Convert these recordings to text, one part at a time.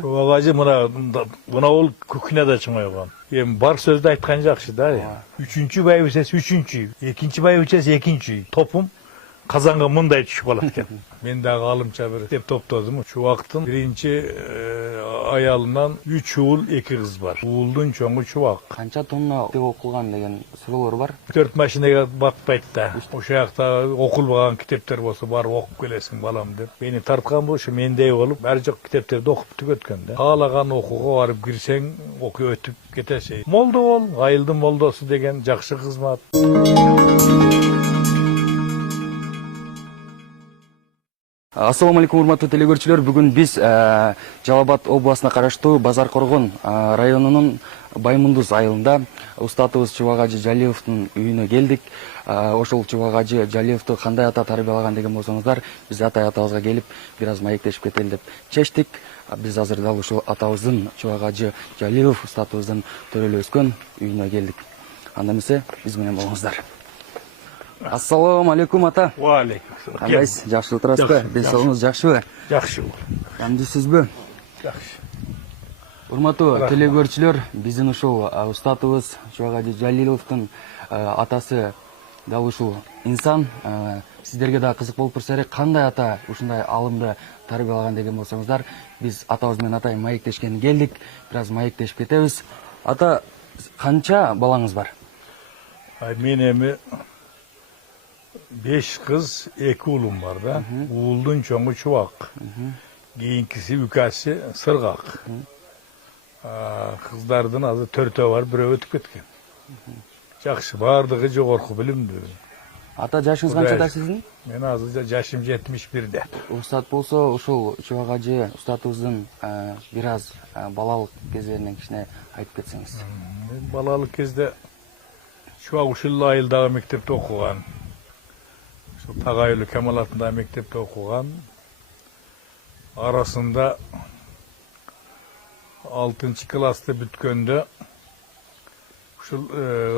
Чубагажы мына ол кухняда чыңойгон. Эми бар сөздү айткан жакшы да. Үчүнчү байбичеси үчүнчү, экинчи байбичеси экинчи. Топум казанга мындай түшүп калат экен. Мен дагы алымча бир деп топтодум. Чубактын биринчи аялынан 3 уул 2 кыз бар. Уулдун чоңу Чубак. Канча тонна окулган деген суроолор бар. 4 машинага бакпайт да. Ошол жакта окулбаган китептер болсо барып окуп келесиң балам деп. Мени тарткан болушу мендей болуп, баары жок китептерди окуп түгөткөн да. Каалаган окууга барып кирсең, окуп өтүп кетесиң. Молдо бол, айылдын молдосу деген жакшы кызмат. Ассаламу алейкум, урматтуу телекөрүүчүлөр. Бүгүн биз Жалал Абад областына караштуу Базар Коргон районунун Баймундуз айылында устатыбыз Чубак ажы Жалиловдун үйүнө келдик. Ошол Чубак ажы Жалиловду кандай ата тарбиялаган деген болсоңуздар, биз ата атабызга келип бир аз маектешип кетели деп чечтик. Биз азыр дал ушул атабыздын Чубак ажы Жалилов устатыбыздын төрөлүп өскөн үйүнө келдик. Анда эмесе биз менен болуңуздар. Ассаламу алейкум ата. Ва алейкум. Кандайсыз? Жакшы отурасызбы? Ден соолугуңуз жакшыбы? Жакшы. Камдысызбы? Жакшы. Урматтуу телекөрүүчүлөр, биздин ушул устатыбыз Чубак ажы Жалиловдун атасы дал ушул инсан. Сиздерге да кызык болуп турса керек, кандай ата ушундай алымды тарбиялаган деген болсоңуздар, биз атабыз менен атай маектешкен келдик. Бир аз маектешип кетебиз. Ата, канча балаңыз бар? Мен эми 5 кыз, 2 уулум бар да. Уулдун чоңу Чубак. Кийинкиси үкасы Сыргак. Кыздардын азыр 4 бар, бирөө өтүп кеткен. Жакшы, баардыгы жогорку билимдүү. Ата, жашыңыз канчада сиздин? Мен азыр жашым 71-де. Устат болсо, ушул Чубак ажы устатыбыздын бир аз балалык кездеринен кичине айтып кетсеңиз. Мен балалык кезде Чубак ушул айылдагы мектепте окуган. Тагайлуу Камал атындагы мектепте окуган. Арасында 6-классты бүткөндө ушул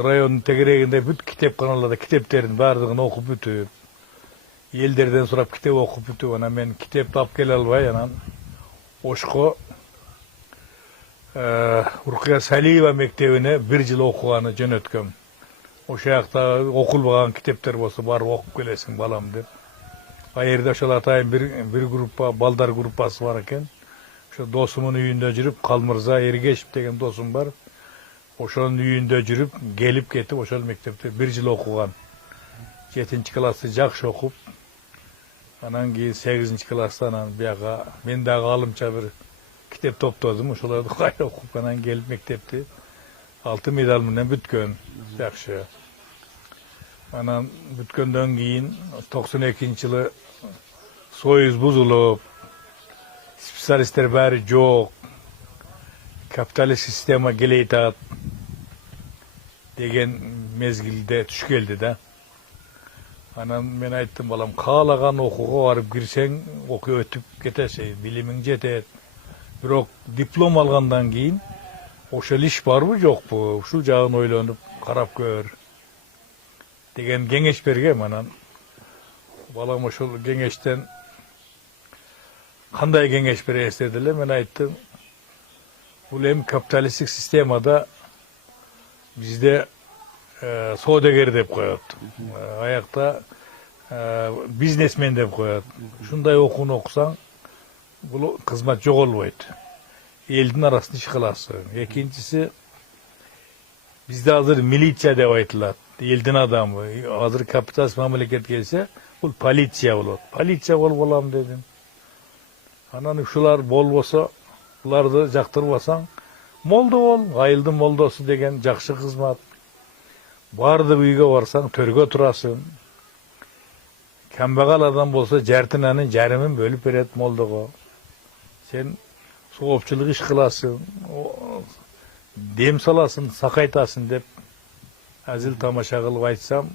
райондун тегерегинде бүт китепканаларда китептердин баардыгын окуп бүтүп, элдерден сурап китеп окуп бүтүп, анан мен китепти алып келе албай, анан Ошко Уркия Салиева мектебине 1 жыл окуганы жөнөткөм. Ошол жакта окулбаган китептер болсо барып окуп келесиң балам деп. Айерде ошол атайын бир группа балдар группасы бар экен. Ошо досумдун үйүндө жүрүп, Калмырза Эргешев деген досум бар. Ошонун үйүндө жүрүп, келип кетип, ошол мектепте 1 жыл окуган. 7-классты жакшы окуп, анан кийин 8-класста анан бияга мен дагы алымча бир китеп топтодум, ошолорду кайра окуп, анан келип мектепти 6 медаль менен бүткөн. Жакшы. Анан бүткөндөн кийин 92-жылы Союз бузулуп, специалисттер баары жок, капиталист система келейтат деген мезгилде түш келди да. Анан мен айттым, балам, каалаган окууга барып кирсең, окуп өтүп кетесиң, билимиң жетет. Бирок диплом алгандан кийин ошол иш барбы жокпу, ушул жагын ойлонуп карап көр деген кеңеш бергем. Анан балам ошол кеңештен кандай кеңеш бересиз деди эле. Мен айттым, бул эми капиталисттик системада бизде соодагер деп коет, аякта бизнесмен деп коет. Ушундай окууну окусаң, бул кызмат жоголбойт. Элдин арасында иш кыласың. Экинчиси, бизде азыр милиция деп айтылат. Элдин адамы. Азыр капиталист мамлекет келсе, бул полиция болот. Полиция болуп болам дедим. Анан ушулар болбосо, буларды жактырбасаң, молдо бол, айылдын молдосу деген жакшы кызмат. Барды үйгө барсаң, төргө турасың. Камбагал адам болсо, жартынанын жарымын бөлүп берет молдого. Сен соопчулук иш кыласың, дем саласың, сакайтасың деп азил тамаша кылып айтсам,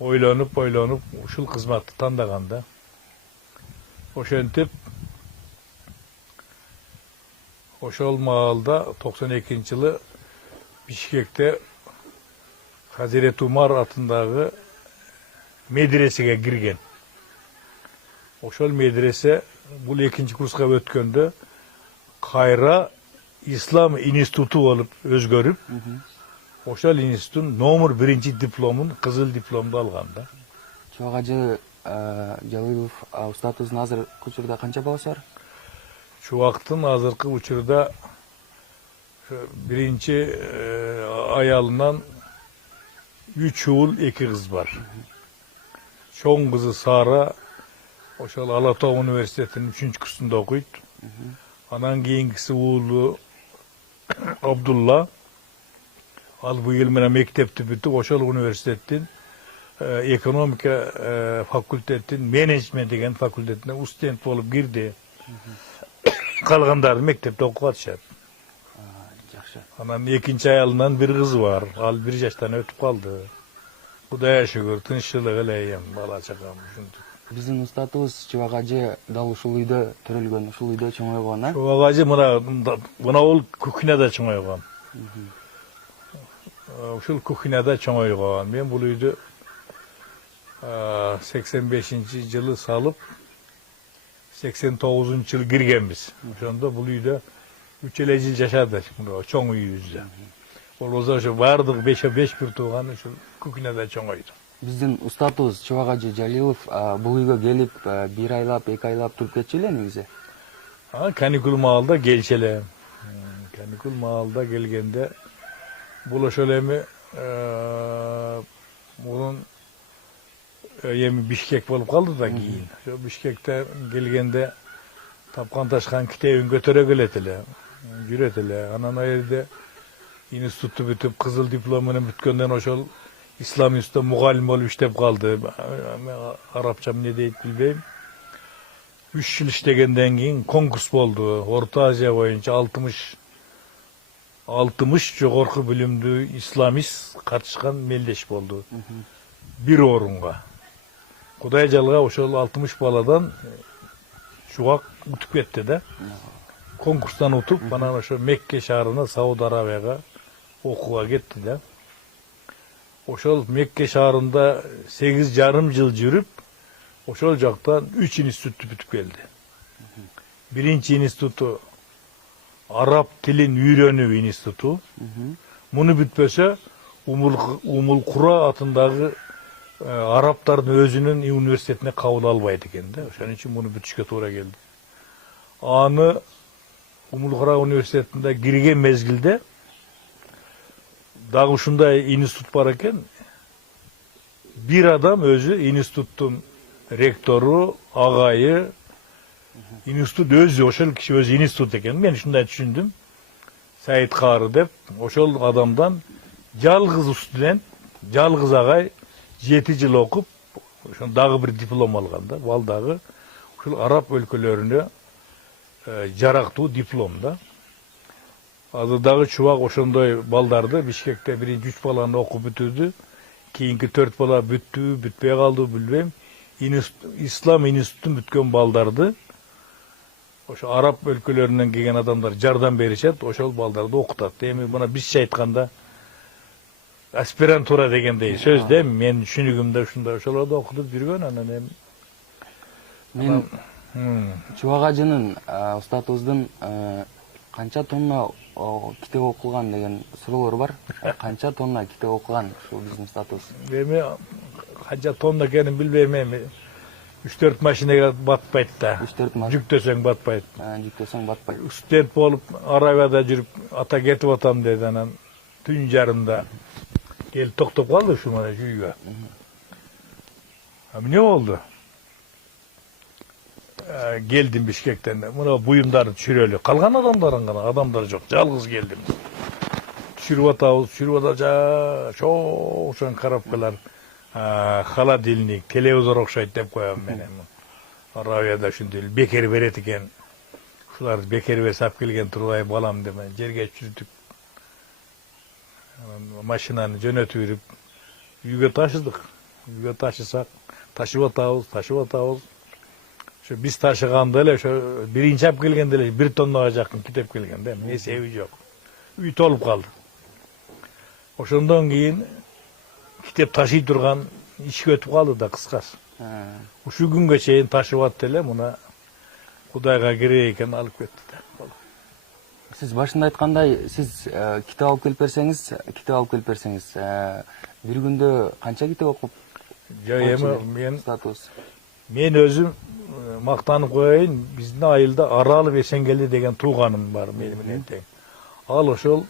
ойлонуп ушул кызматты тандаган да. Ошентип, ошол маалда 92-жылы Бишкекте Хазирет Умар атындагы медресеге кирген. Ошол медресе бул экинчи курска өткөндө Kayra İslam İnstitutu olup özgörüp, oşal institutun nomur 1. diplomun kızıl diplomda alganda. Чубак Жалилов устатыбыздын азыр учурда канча баласы бар? Şu vaktin hazırkı uçurda birinci ayalından 3 oğul 2 kız var. Çoğun kızı Sara, oşal Alatau Üniversitesi'nin 3. kursunda okuydu. Anan keyingisi oğlu Abdullah. Al bu yıl mene mektepti bitti. Oşal Üniversitesi'nin ekonomika fakültetinin management degen fakültetine ustent olup girdi. Kalganlar mektepte okuyatışat. Жакшы. Anam ikinci ayalından bir kız var. Al 1 yaştan ötüp kaldı. Bu da yaşıyor. Tınçlılık eleyim. Bala çakam. Биздин устатыбыз Чубак ажы дал ушул үйдө төрөлгөн, ушул үйдө чоңойгон, а? Şu ağacı buna ol kukinada çoğuygan. Uşul kukinada çoğuygan. Ben buluydu 85. yılı salıp 89. yıl girgenmiz. Şunda buluydu 3 yıl yaşadık. Çoğu yüzde. O zaman vardık 5'e 5 bir tuğan şu kukinada çoğuydu. Биздин устатыбыз Чубак ажы Жалилов бул үйгө келип 1 айлап, 2 айлап туруп кетчү эле негизи. Kanikul Mağal'da gelçele. Kanikul Mağal'da gelgende bulaşölemi bunun yemi Bişkek olup kaldı da giyin. Şu Bişkek'te gelgende tapkan taşkan kitebin götüre geletile. Yüretile. Anan ayırdı institutu bitip kızıl diplomunu bütkönden oşol İslam üstü mugallim olup iştep kaldı. Arapçam ne deyip bilbeyim. 3 yıl işlegenden keyin konkurs oldu. Orta Asya boyunca 60 jogorku bilimli İslamist katışkan melleş oldu. Bir orunga. Kudaycalığa oşol 60 baladan şuak utup etti de. Konkurstan utup bana şu Mekke şahrına Saudi Arabiyaga okuğa gitti de. Oşol Mekke şahrında 8,5 yıl жүрüp oşol jaktan 3 institut bitip geldi. Birinci institutu Arap tilin үйрөнүү institutu. Bunu bitpese Umul Kura adındaki Arapların özünün üniversitetine kabul albaydı kendi. Onun için bunu bitişke toğra geldi. Anı Umul Kura Üniversitesi'nde girgen mezgilde daha şunda institut varken bir adam özü institutun rektörü, ağayı, institut özü, oşal kişi özü institut eken. Ben şundan düşündüm. Said Karı dep, oşal adamdan yalgız student, yalgız ağay 7 yıl okup, dağı bir diplom alganda, valdağı, oşal Arap ülkelerine jaraktığı diplomda. Adıdağı çuvak oşondoy baldardı, Bişkek'te birinci 3 balanı okup bütürdü. Keyinki 4 bala büttü, bütpeye kaldı bilmem. İslam institutun bütken baldardı. Oşo Arap ülkelerinden gelen adamlar jardan berişet, oşol baldardı okutat. Demi buna biz şey aytkanda aspirantura degендей söz değil mi? Men düşünügümde şunda oşolarda okutup жүргөн анан эми. Мен Чубак ажынын устатыбыздын канча тонна китеп окуган деген суроолор бар. Канча тонна китеп окуган ушул биздин устатыбыз? Эми канча тонна экенин билбейм эми. 3-4 машинага батпайт да. 3-4 машина. Жүктөсөң батпайт. Жүктөсөң батпайт. Студент болуп Арабияда жүрүп ата кетип атам деди, анан түн жарымда келип токтоп калды ушу мына үйгө. Эмне болду? Geldim Bişkek'ten. Buna buyumları düşürüyor. Kalgan adamlar yok. Yalnız geldim. Düşürüp atağız. Çok şan karapkalar. Hala dilini, televizor okşayt dep koyam ben. Arabiyada şimdi bekeri veret eken. Şular bekeri ve sap gelgen turlayıp alam deme. Jerge çürütüp maşinanı jönötüp үйгө taşıdık. Үйгө taşısak taşıp atağız. Şu biz taşıganda ele, şu birinci hap gelgende ele, 1 tonnaga jakın kitep gelgende, neyse evi yok. Üy tolup kaldı. Oşondan keyin kitep taşıy turgan işe ötüp kaldı da kıskası. Şu günge çeyin taşıp attı ele, buna Kudayga gerek eken alıp gitti de. Сиз башында айткандай, сиз китеп алып келип берсеңиз, бир күндө канча китеп окуп Эми мен өзүм мактанып коеюн, биздин айылда Аралов Эсенгелди деген тууганым бар менен тең. Ал ошол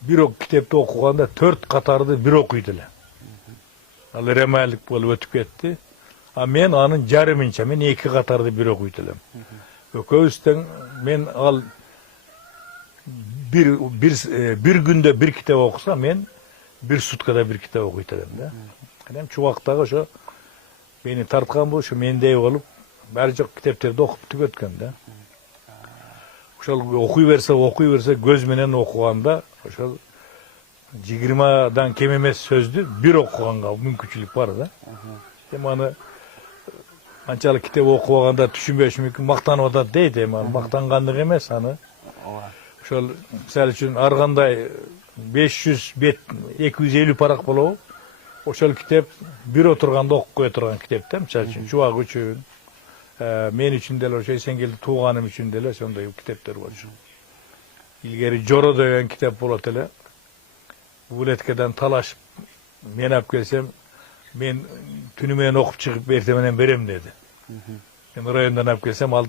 бир китепти окуганда 4 катарды бир окуйт эле. Ал ремайлык болуп өтүп кетти. А мен анын жарымынча, мен 2 катарды бир окуйт элем. Экөөбүз мен ал бир күндө бир китеп окуса, мен бир суткада бир китеп окуйт элем да. Анан чубактагы ошо мени тарткан бул, ошо мендей болуп, баары жок китептерди окуп түгөткөн да. Ошол окуй берсе, көз менен окуганда, ошол 20дан кем эмес сөздү бир окуганга мүмкүнчүлүк бар да. Эми аны анчалык китеп окубаганда түшүнбөшү мүмкүн, мактанып атат дейт, эми мактангандык эмес аны. Ошол мисалы үчүн ар кандай 500 бет, 250 парак болобу? Ошол китеп бир отурганда окуп кое турган китеп да, мисалы үчүн чубак үчүн, мен үчүн деле ошо Эсенгелди тууганым үчүн деле ошондой китептер болчу. Илгери Жоро деген китеп болот эле. Булеткеден талашып мен алып келсем, мен түнү менен окуп чыгып эртең менен берем деди. Мен райондан алып келсем, ал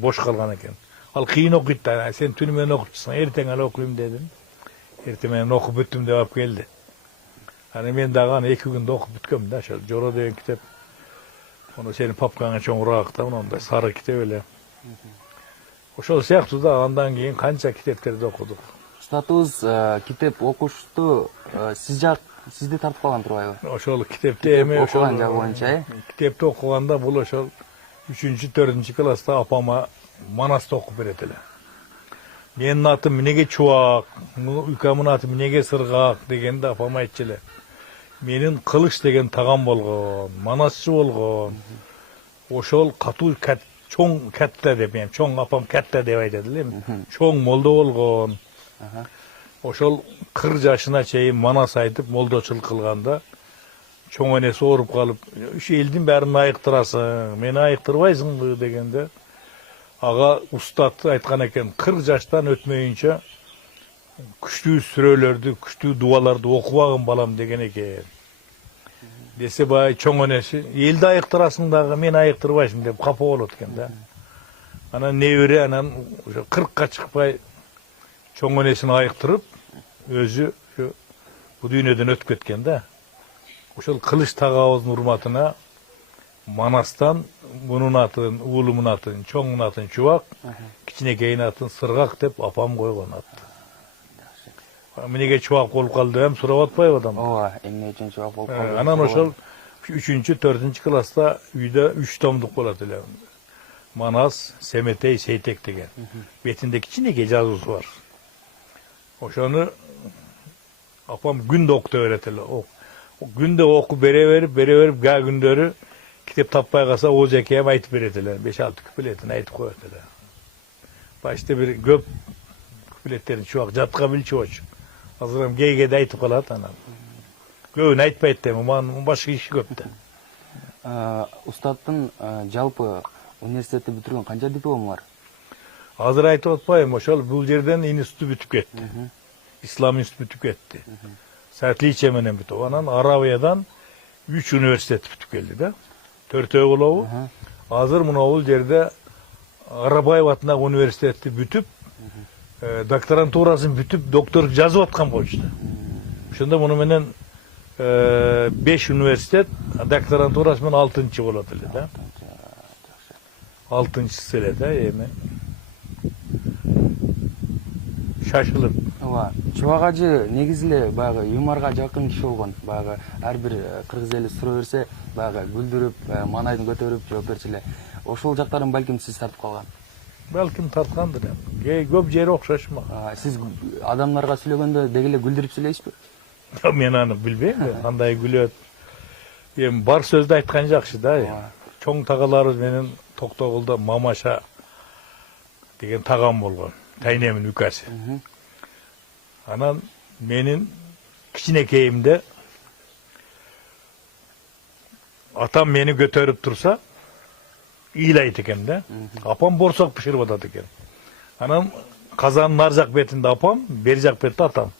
бош калган экен. Ал кыйын окуйт да, сен түнү менен окуп чыксаң, эртең эле окуйм дедим. Эртең менен окуп бүттүм деп алып келди. Аны мен дагы аны 2 күндө окуп бүткөм да, ошол Жоро деген китеп. Onu senin papkana çoğurak da onda sarı kitap öyle. Ошол сыяктуу да андан кийин канча китептерди окудук. Устатыбыз китеп окушту сизди тартып калган турбайбы? Ошол китепти эми ошол окуган жагы боюнча китепти окуганда бул ошол 3-4 класста апама Манасты окуп берет эле. Менин атым эмнеге чубак, укамдын аты эмнеге сыргак дегенде апам айтчу эле. Менин Кылыч деген тагам болгон, Манасчы болгон. Ошол катуу чоң катта деп, мен чоң апам катта деп айтат элем. Чоң молдо болгон. Ошол 40 жашына чейин Манас айтып молдочулук кылганда чоң энеси ооруп калып, "Ушу элдин баарын айыктырасың, мени айыктырбайсыңбы?" дегенде ага устат айткан экен, 40 жаштан өтмөйүнчө күчтүү сүрөлөрдү, күчтүү дуаларды окубагын балам деген экен. Десе бай чоң энеси, "Элди айыктырасың дагы, мени айыктырбайсың" деп капа болот экен да. Анан небере анан ошо 40ка чыкпай чоң энесин айыктырып, өзү бул дүйнөдөн өтүп кеткен да. Ошол Кылыч тагабыздын урматына Манастан мунун атын, уулумун атын, чоңун атын Чубак, кичинекейин атын Сыргак деп апам койгон атты. Эмнеге чубак болуп калды деп сурап атпайбы адам? Ооба, эмне үчүн чубак болуп калды? Анан ошол 3-4 класста үйдө 3 томдук болот эле. Манас, Семетей, Сейтек деген. Бетинде кичинекей жазуусу бар. Ошону апам күндө окута берет эле. Күндө окуп бере берип, га күндөрү китеп таппай калса, Оз экем айтып берет эле. 5-6 куплетин айтып коет эле. Башта бир көп куплеттерин чубак жатка билчү болчу. Азырым кейгеде айтып калат анан. Көбүн айтпайт да, ман башка иши көп да. Устаттын жалпы университетти бүтүргөн канча диплому бар? Азыр айтып атпайм, ошол бул жерден институт бүтүп кетти. Ислам институту бүтүп кетти. С отличием менен бүтүп. Анан Арабиядан 3 университет бүтүп келди да. 4 болобу. Азыр мына бул жерде Арабаев атындагы университетти бүтүп, докторантурасын бүтүп, доктор жазып аткан болчу да. Ошондо муну менен 5 университет, докторантурасы менен 6-чы болот эле да. 6-чысы эле да эми. Шашылып. Ооба, Чубак ажы негизи эле баягы юморго жакын киши болгон. Баягы ар бир кыргыз эли суроо берсе, баягы күлдүрүп, маанайын көтөрүп жооп берчү эле. Ошол жактарын балким сиз тартып калган. Балким тарткандыр эми. Көп жери окшош мага. Сиз адамдарга сүйлөгөндө деги эле күлдүрүп сүйлөйсүзбү? Мен аны билбейм, кандай күлөт. Эми бар сөздү айткан жакшы да. Чоң тагаларыбыз менен Токтогулда Мамаша деген тагам болгон. Тайнемин укасы. Анан менин кичинекейимде атам мени көтөрүп турса, ыйлайт экен да. Апам борсок бышырып атат экен. Anam kazanın nar jak betinde apam, beri jak betinde atam.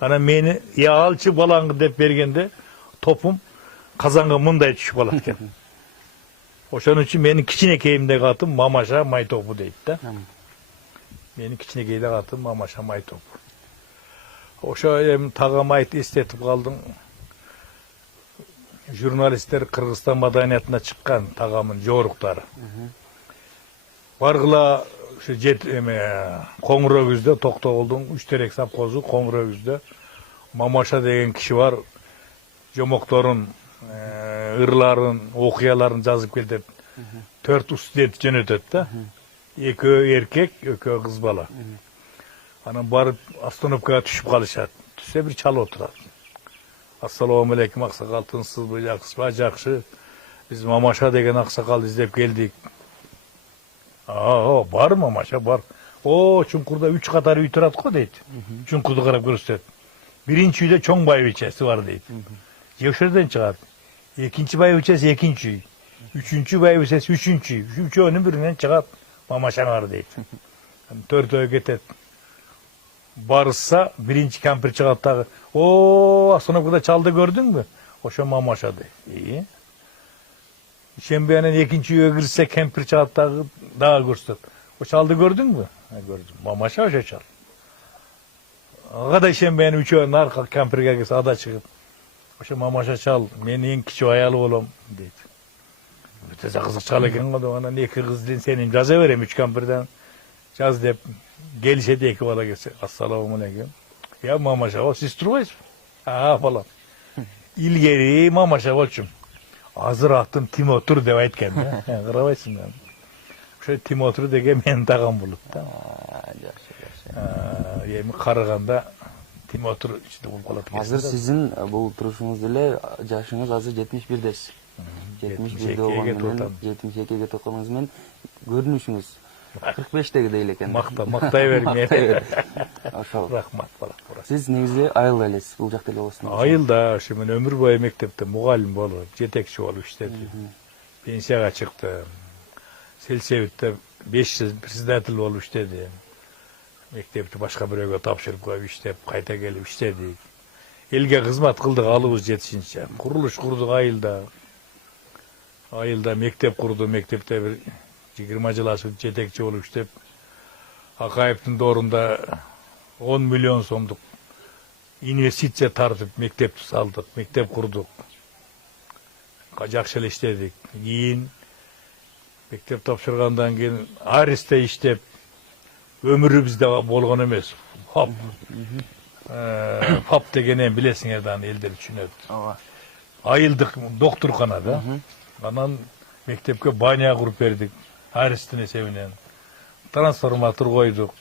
Anam meni ya alçı balangı dep bergende topum kazanga mınday düşüp alatken. Oşanın için meni kiçinekeyimdeki atım Mamaşa Maytopu deydi de. Meni kiçinekeyde atım Mamaşa Maytopu. Oşa hem tağam ayt istetip kaldım. Jurnalistler Kırgızstan madaniyatına çıkan tağamın jorukları. Bargıla şu Koңröөгүздө Токтогулдун 3 terek sap kozu Koңröөгүздө Mamaşa degen kişi var. Jomoktorun, ırların, okuyalaарын жазып келтет. 4 студент жөнөтөт да. Экөө эркек, экөө кыз бала. Анан барып остановкага түшүп калышат. Түшсө бир чал отурат. Ассаламу алейкум аксакал, тынчсызбы, жакшысызбы? Жакшы. Биз Мамаша деген аксакал издеп келдик. Бар Мамаша, бар. Чуңкурда 3 катар үй турат го дейт. Чуңкурду карап көрсөтөт. Биринчи үйдө чоң байбичеси бар дейт. Ошерден чыгат. Экинчи байбичеси экинчи үй. Үчүнчү байбичеси үчүнчү үй. Үчөөнүн биринен чыгат. Мамаша бар дейт. Төртөө кетет. Барса биринчи кампир чыгат дагы. Остановкада чалды көрдүңбү? Ошо Мамаша дейт. Шембенин экинчи үйгө кирсе кампир чыгат дагы көрсөтөт. O çaldı gördün mü? Gördüm. Mamaşa hoca çal. Ağada şembenin üçüğünün arka kampirge gitse ada çıkıp. Hoşa Mamaşa çal. Men en küçük ayalı olam deydi. Ötesi kızık çal eken o da ona ne ki kız din senin caza vereyim 3 kampirden. Caz deyip gelişe de iki bala gelse. Assalamu aleykum. Ya Mamaşa o siz turbayız mı? Falan. İlgeri Mamaşa olçum. Hazır attım Timotür deva etken. Kıravaysın ben. Şu Timotru degen men tağam bulup da. Yemi karaganda Timotru içinde bulup kalıp. Hazır sizin bu turuşunuz ile yaşınız hazır 71'des. 71'de olan 72'ye tokanız men görünüşünüz 45'teki değil eken. Maktay verim. Rahmat balak. Siz negizde ayıl elesiz bu jakta ele olsun. Ayıl da şu men ömür boyu mektepte mugallim bolup, jetekçi bolup işledim. Pensiyaga çıktım. Selsevit'te 5 yıl председатель olup işledi. Mektepte başka bir öge tapşırıp koyup işlep, kayta gelip işledik. Elge kızmat kıldık alıbız yetişince. Kuruluş kurduk ayılda. Ayılda mektep kurdu. Mektepte bir 20 yıl açıp jetekçi olup işlep. Akayip'tin doğrunda 10 milyon so'mduk investitsiya tartıp mektep saldık, mektep kurduk. Jakşı işledik. Keyin mektep tapşırgandan keyin Aris'te işlep ömürübüzde bolgon emes. Pap degenen bilesiňerden elder düşünöt. Ayıldık doktorxanada. Anan mektepke banya kurup berdik. Aris'tin esebinen. Transformator koyduk.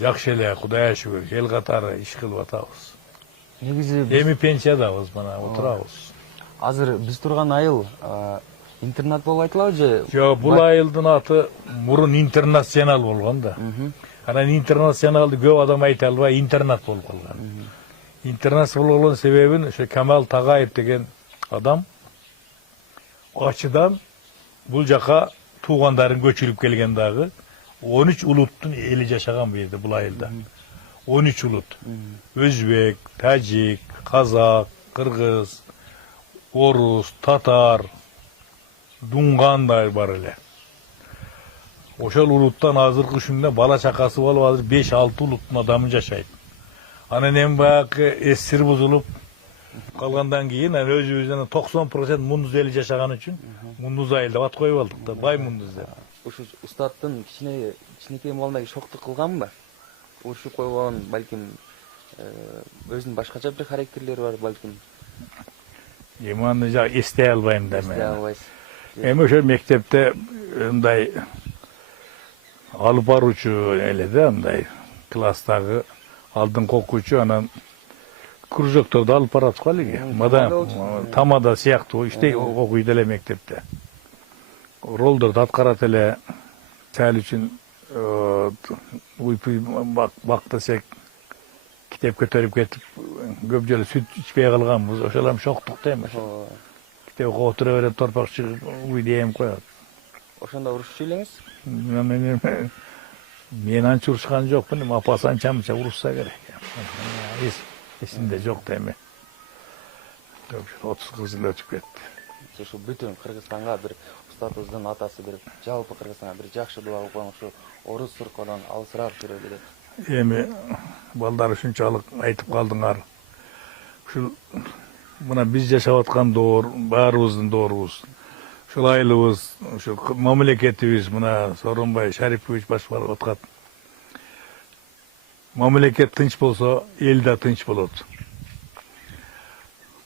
Jakşı ele, Kudaya şükür, el katары iş kılıp atabız. Emi pensiyadabız bana, oturabız. Hazır biz turgan ayıl internat bolуп айтылабы же? Жок, бул айылдын аты мурун интернационал болгон да. Анан интернационалды көп адам айта албай интернат болуп калган. Интернат болгон себебин ошо Камал Тагаев деген адам Качыдан бул жака туугандарын көчүрүп келген дагы 13 улуттун эли жашаган бу жерде бул айылда. 13 уlut. Өзбек, Тажик, Казак, Кыргыз, Орус, Татар, Дунгандай бар эле. Ошол улуттан азыркы күндө бала чакасы болуп азыр 5-6 улуттун адамы жашайт. Анан эми баягы эсир бузулуп калгандан кийин өзүбүздүн 90% мундуз эли жашаган үчүн мундуз айыл деп ат коюп алдык да, бай мундуз деп. Ушу устаттын кичинекей балдай шоктук кылганбы? Урушуп койгон, балким өзүнүн башкача бир характерлери бар, балким. Эми аны эстей албайм да мен. Эстей албайсыз. Эми ошо мектепте мындай алып баруучу эле да, мындай класстагы алдыңкы окуучу анан кружокторду алып барат го эле. Тамада сыяктуу иштей окуйт эле мектепте. Ролдорду аткарат эле. Сал үчүн уйпуй бактасек китеп көтөрүп кетип көп жолу сүт ичпей калганбыз. Ошолам шоктук да эми. Китеп окуп отура берет, торпак чыгып уй дейм коет. Ошондо урушчу элеңиз? Men ancha urushgan jo'qman, apasi ancha urushsa kerak. Esimde yok da emin. 30 yıl ötüp ketdi. Şu bütün Kırgızстанга bir устатыбыздын атасы bir жалпы Кыргызстанга bir жакшы дуа окуган ушу орус сыркодан алысыраак жүрө берет. Эми балдар ушунчалык айтып калдыңар. Ушул мына биз жашап аткан доор баарыбыздын доорубуз. Ушул айылыбыз, ушул мамлекетибиз мына Сооронбай Шарипович башкарып аткан. Мамлекет тынч болсо, эл да тынч болот.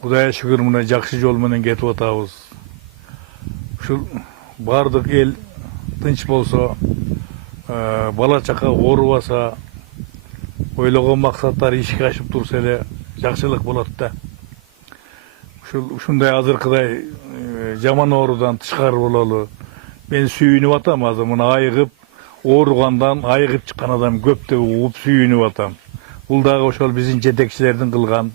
Кудайга шүгүр мына жакшы жол менен кетип атабыз. Ушул бардык эл тынч болсо, бала чака оорубаса, ойлогон максаттар ишке ашып турса эле жакшылык болот да. Ушундай азыркыдай жаман оорудан тышкары бололу. Мен сүйүнүп атам азыр мына айыгып, ооругандан айыгып чыккан адам көп деп угуп сүйүнүп атам. Бул дагы ошол биздин жетекчилердин кылган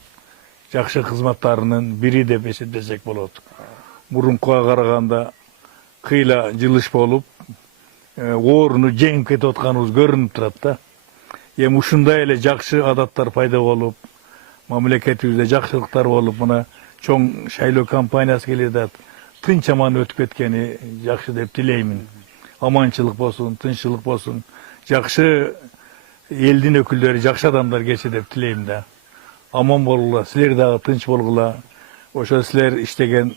жакшы кызматтарынын бири деп эсептесек болот. Мурункуга караганда кыйла жылыш болуп, ооруну жеңип кетип атканыбыз көрүнүп турат да. Эми ушундай эле жакшы адаттар пайда болуп, мамлекетибизде жакшылыктар болуп, мына чоң шайлоо кампаниясы келе жатат. Тынч аман өтүп кеткени жакшы деп тилеймин. Аманчылык болсун, тынччылык болсун, жакшы элдин өкүлдөрү, жакшы адамдар келсе деп тилейм да. Аман болгула, силер дагы тынч болгула. Ошо силер иштеген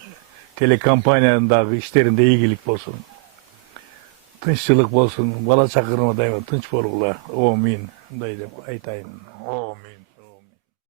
телекомпаниянын дагы иштеринде ийгилик болсун. Тынччылык болсун, бала чакырма дайыма тынч болгула. Амин. Мындай деп айтайын. Амин.